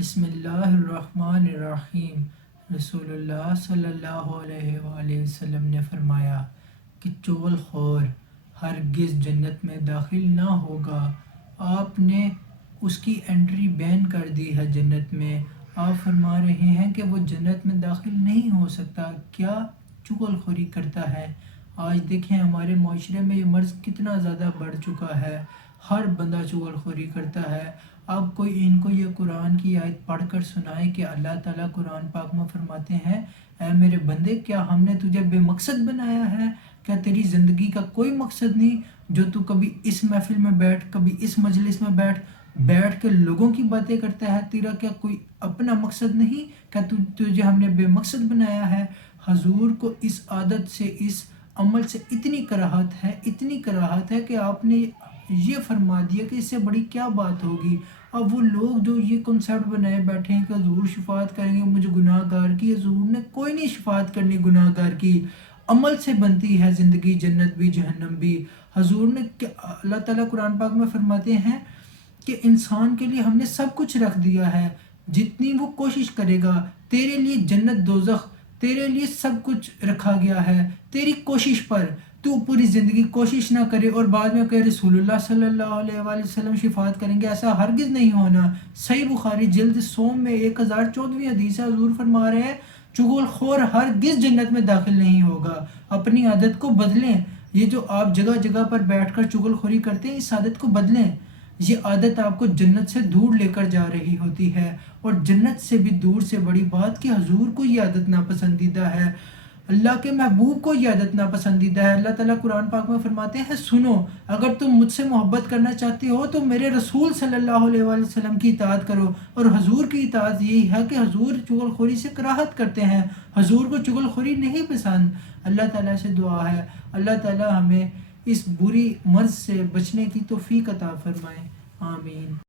بسم اللہ الرحمن الرحیم۔ رسول اللہ صلی اللہ علیہ وآلہ وسلم نے فرمایا کہ چغل خور ہرگز جنت میں داخل نہ ہوگا۔ آپ نے اس کی انٹری بین کر دی ہے جنت میں۔ آپ فرما رہے ہیں کہ وہ جنت میں داخل نہیں ہو سکتا۔ کیا چغل خوری کرتا ہے؟ آج دیکھیں ہمارے معاشرے میں یہ مرض کتنا زیادہ بڑھ چکا ہے۔ ہر بندہ چغل خوری کرتا ہے۔ اب کوئی ان کو یہ قرآن کی آیت پڑھ کر سنائے کہ اللہ تعالیٰ قرآن پاک میں فرماتے ہیں اے میرے بندے، کیا ہم نے تجھے بے مقصد بنایا ہے؟ کیا تیری زندگی کا کوئی مقصد نہیں جو تو کبھی اس محفل میں بیٹھ، کبھی اس مجلس میں بیٹھ کے لوگوں کی باتیں کرتا ہے؟ تیرا کیا کوئی اپنا مقصد نہیں؟ کیا تجھے ہم نے بے مقصد بنایا ہے؟ حضور کو اس عادت سے، اس عمل سے اتنی کراہت ہے کہ آپ نے یہ فرما دیا کہ اس سے بڑی کیا بات ہوگی۔ اب وہ لوگ جو یہ کنسیپٹ بنائے بیٹھے ہیں کہ حضور شفاعت کریں گے مجھے گناہ گار کی، حضور نے کوئی نہیں شفاعت کرنی گناہ گار کی۔ عمل سے بنتی ہے زندگی، جنت بھی جہنم بھی۔ حضور نے اللہ تعالیٰ قرآن پاک میں فرماتے ہیں کہ انسان کے لیے ہم نے سب کچھ رکھ دیا ہے، جتنی وہ کوشش کرے گا تیرے لیے جنت دوزخ، تیرے لیے سب کچھ رکھا گیا ہے تیری کوشش پر۔ تو پوری زندگی کوشش نہ کرے اور بعد میں کہ رسول اللہ صلی اللہ علیہ وآلہ وسلم شفاعت کریں گے، ایسا ہرگز نہیں ہونا۔ صحیح بخاری جلد سوم میں 1014ویں حدیث ہے، حضور فرما رہے ہیں چغل خور ہرگز جنت میں داخل نہیں ہوگا۔ اپنی عادت کو بدلیں۔ یہ جو آپ جگہ جگہ پر بیٹھ کر چغل خوری کرتے ہیں، اس عادت کو بدلیں۔ یہ عادت آپ کو جنت سے دور لے کر جا رہی ہوتی ہے، اور جنت سے بھی دور سے بڑی بات کہ حضور کو یہ عادت ناپسندیدہ ہے، اللہ کے محبوب کو یہ عادت ناپسندیدہ ہے۔ اللہ تعالیٰ قرآن پاک میں فرماتے ہیں سنو، اگر تم مجھ سے محبت کرنا چاہتے ہو تو میرے رسول صلی اللہ علیہ وآلہ وسلم کی اطاعت کرو۔ اور حضور کی اطاعت یہی ہے کہ حضور چغل خوری سے کراہت کرتے ہیں، حضور کو چغل خوری نہیں پسند۔ اللہ تعالیٰ سے دعا ہے اللہ تعالیٰ ہمیں اس بری مرض سے بچنے کی توفیق عطا فرمائے، آمین۔